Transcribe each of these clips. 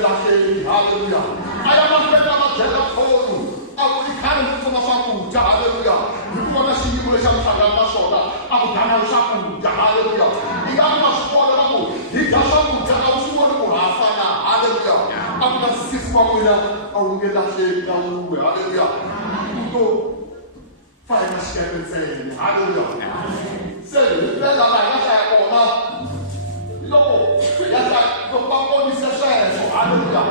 awungelahleki. Haleluya. Ayamafeka amajela khona. Akulikhani ukufuna swakudya. Haleluya. Ngikubona xiyimo lexi a mi hlangana na xona a ku dana swakudya. Haleluya. I nga ma swi vona na ku hi dya swakudya a wu swi voni ku hafana. Haleluya. A ku nasisi wa n'wina a wu nge lahleki na wun'we. Haleluya. Kuto fa hi nga xikepe ntsena. Haleluya. Se mpela laha hi nga hlaya kona loko loko va ponise sweswo. Haleluya.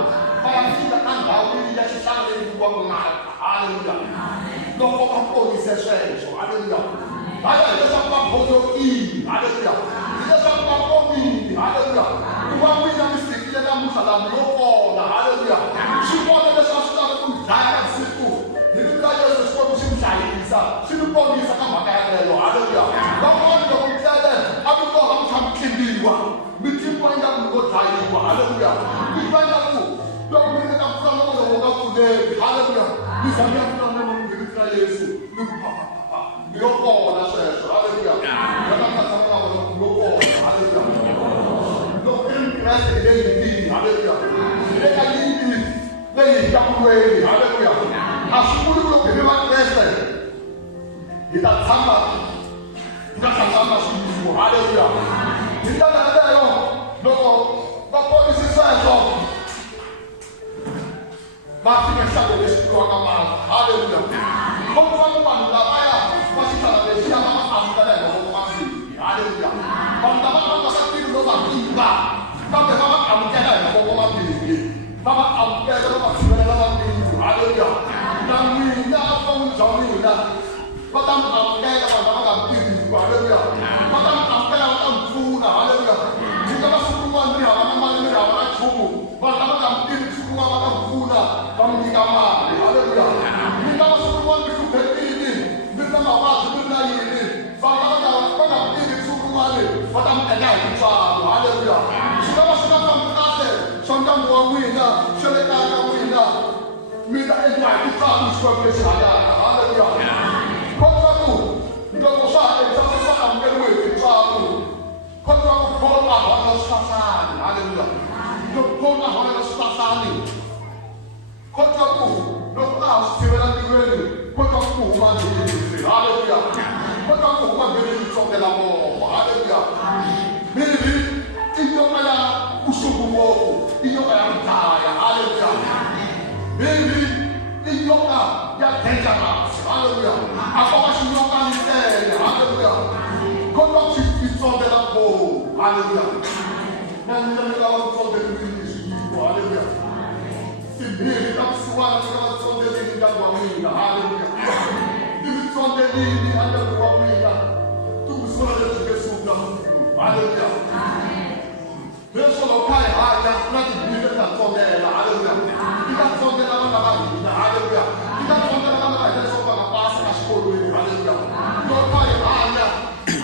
Va ya fika ka ndhawini ya xihlangano leyi wa ku ngaka. Haleluya. Loko va ponise sweswo. Haleluya. Haya hileswaku va photokile. Haleluya. Hileswaku va pomile. Haleluya. Ku va n'wina mi fikile namuntlha laha yo kona. Haleluya. Swi vona leswaku swi lava ku mi dlaya ka siku hi vito ra Yesu swi kota ku swi mi hlayisa swi mi ponisa ka mhaka yaleyo. Haleluya. Van'wana loko mi tlele a mi kota ku tshama tlimbiwa mi tlimbiwa ingaku mi ngo dlayiwa. Haleluya. Mi va ingaku loko mi ri ka mpfula lowu wu nga pfuleki. Haleluya. Mi za mi ya pfula nomo hi vito ra Yesu mi ku mi yo kona sweswo. Haleluya. Vana khatsama na vona mi yo kona. Haleluya. Loko i ri Kreste hi le yindini. Haleluya. Hi le ka yindini leyi hi ka kulweni. Haleluya. A swi vuli ku loko hi ri va Kreste hi ta tshama hi nga hlangana swiyimo. Haleluya. Hi ndlela yaleyo loko va ponisi sweswo va fika xilo lexi vuriwaka mali. Haleluya. Loko va ku vanhu lavaya va xihlala lexiya va va amukela hi mavoko mambirhi. Haleluya. Vanhu lava va nga tivi no va tiva kambe va va amukela hi mavoko mambirhi. Va va amukela va va tshinelela mambirhi. Haleluya. Na n'wina vuton'wini bya n'wina va ta mi amukela vanhu lava nga mi tiviki. Haleluya. Va ta mi amukela va ta mi pfuna. Haleluya. Mi nga va siku rin'wana mi hava na mali mi hava na nchumu vanhu lava nga mi tiviki siku rin'wana va ta mi pfuna va mi nyika mali. Haleluya. Mi nga va siku rin'wana mi hluphekile mi ri na mavabyi mi ri na yini vanhu lava nga mi tiviki siku rin'wana va ta mi endla hi tintswalo. Haleluya. Swi nga va swi nga fambi kahle swa ndyangu wa n'wina swa le kaya ka n'wina mi ta endla hi tintswalo xikwembu lexi hanyaka. Haleluya. Kota ku loko swa ha endla swa amukeriwe hi tintswalo kota ku khoma hona swihlahani. Haleluya. Loko khoma hona swihlahani kota ku loko a ha swi thivela ntirhweni kota ku huma ndhiri. Haleluya. Kota ku huma ndhiri yi tsongela moho. Haleluya. Mirhi i nyoka ya vuxungu ngopfu i nyoka ya ku dlaya. Haleluya. Mirhi i nyoka ya dangerous. Haleluya. A ko va xinyokani ntsena. Haleluya. Kota ku swi tsongela moho. Haleluya. Na mina mi lava ku tsongeleriwile swiyimo. Haleluya. Timbirhi ta vusiwana ti nga va tsongelini ndyangu wa n'wina. Haleluya. Ti mi tsongelini a ndyangu wa n'wina ti ku sungula leswi nge suka mundzuku. Haleluya. Leswo loko kha hi hanya na timbirhi ti ta tsongela. Haleluya. Ti ta tsongela vana va hina. Haleluya. Ti ta tsongela vana va hina leswaku va nga pasi exikolweni. Haleluya. Loko kha hi hanya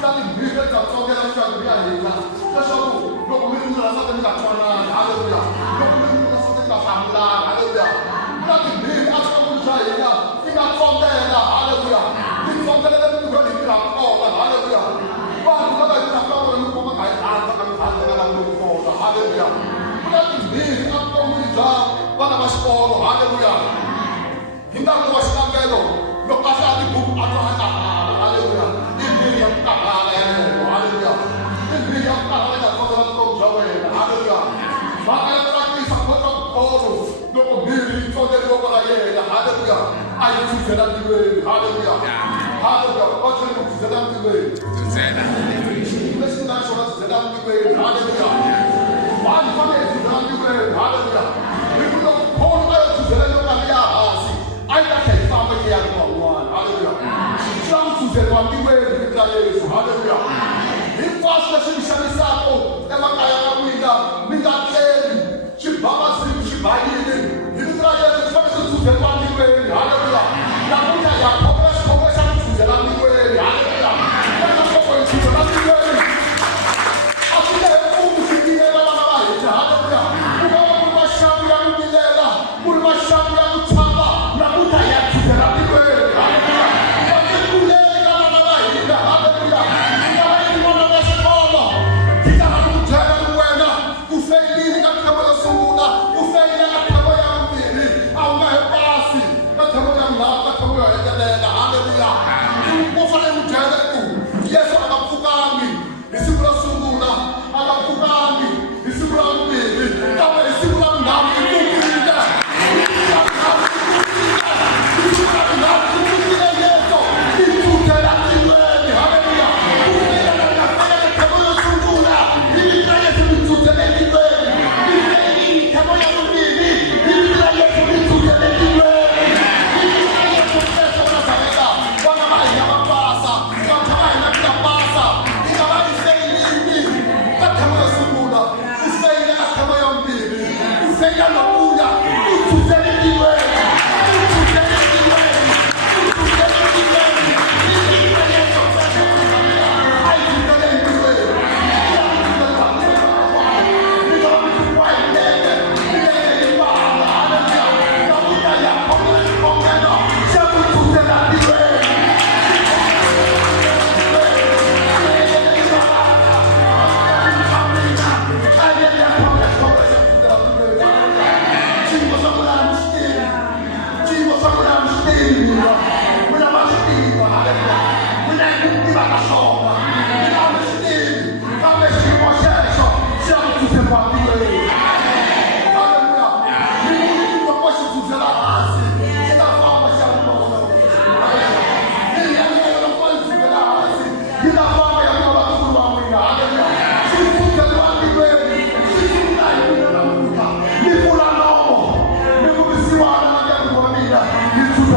na timbirhi ti ta tsongela ndyangu ya hina leswaku loko mi ri murhandzaka mi nga twanani. Haleluya. Loko mi ri murhandzaka mi nga hlamulani. Haleluya. Ku na timbirhi a swikwembu swa hina ti nga tsongela. Haleluya. Ti tsongela le mintirhweni hi tirhaka kona. Haleluya. Vanhu lava hi tirhaka kona mi kuma ka hi rhandza ka mi rhandzaka lava mi kona. Haleluya. Ku na timbirhi a vuton'wini bya vana va xikolo. Haleluya. Hi nkarhi wa xikambelo loko a hlaya tibuku a twa a karhala. Haleluya. I mbirhi ya ku karhala yaleyo. Haleluya. I mbirhi ya ku karhala ya tsongela vutomi bya wena. Haleluya. Mhaka ya tsakisa kota ku kolo loko mbirhi yi tsongele voko ra yena. Haleluya. A yi tshuzela ntirhweni. Haleluya. Haleluya. Va tlhela ku tshuzela ntirhweni. Leswi nga xona tshuzela ntirhweni. Haleluya. Vanhu va nge tshuzela ntirhweni. Haleluya. Hi ku loko kholo a yo tshuzela nyoka liya hansi a yi ta tlhela yi famba yi ya eka un'wana. Haleluya. Swa n'wi tshuzeriwa ntirhweni hi vito ra Yesu. Haleluya. Hinkwaswo leswi mi xanisaka emakaya ya n'wina mi nga tleli swibabazini swi bayile hi vito ra Yesu swi fanele swi tshuzeriwa ntirhweni. Haleluya. Namuntlha hi ya khomela xikhomelo xa ku tshuzela ntirhweni. Haleluya. Eka nhloko hi tshuzela ntirhweni a swi nge he pfuni swi tiyelela vana va hina. Haleluya. Ku va ku ri maxavu ya ku vilela ku ri maxavu ya ku tshama namuntlha hi ya tshuzela ntirhweni. Haleluya. Va tikuleli ka vana va hina. Haleluya. Hi nga va yi vona va xikolo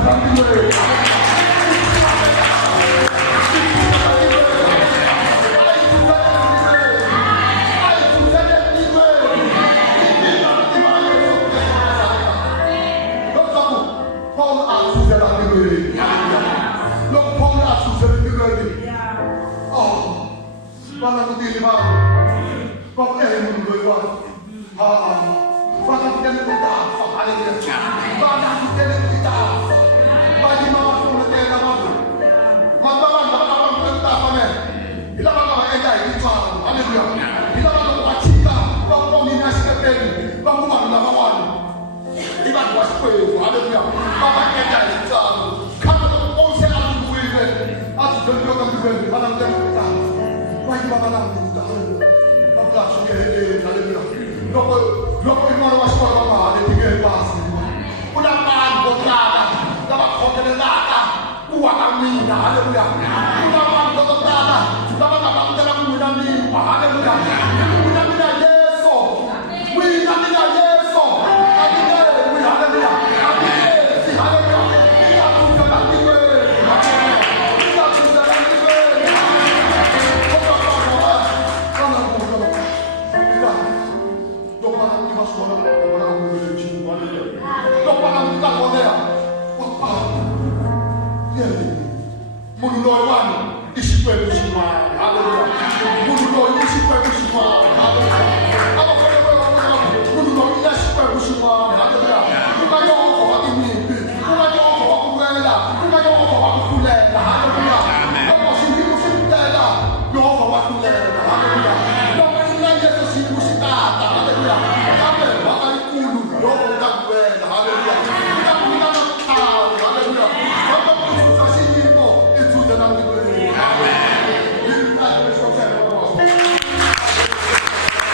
Hallelujah.